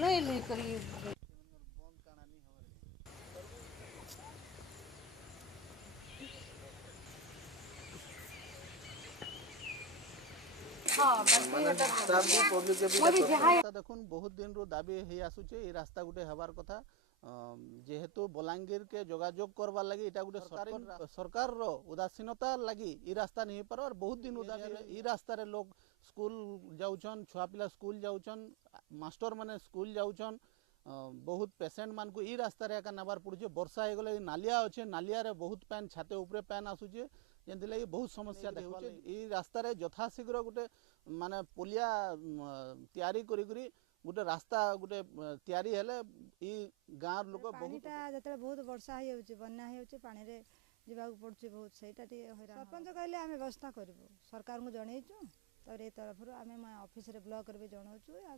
लई लई करी देखुन बहुत दिन रो दाबी हे आसुचे ए रास्ता गुटे हबार कथा जेहेतु बलांगीर के जोगाजोग करवार लगी इटा गुटे सरकार रो उदासीनता लगी ई रास्ता नहीं पार और बहुत दिन ई रास्ता रे लोग स्कूल जाउछन छुआ पिला स्कूल जाउछन मास्टर माने स्कूल जाउछन बहुत पेसेंट मान को ई रास्ता रे का नबार पड़ुचे वर्षा हे गले नालिया अच्छे नालिया रे बहुत पैन छाते ऊपर पैन आसुचे जेंति लगी बहुत समस्या देखुचे ई रास्ता रे यथाशीघ्र गुटे माने पुलिया तैयारी करी करी गोटे रास्ता गोटे तैयारी हेले ई गाँव लोक पानीटा जतले बहुत वर्षा हो जाउची बन्या हो जाउची पानी रे जीवा पड़ुची बहुत सेटा टी हैरान सरपंच कहले आमे व्यवस्था करबो सरकार को जणैछु तर ए तरफ आमे ऑफिस रे ब्लॉक रे जणाउछु आ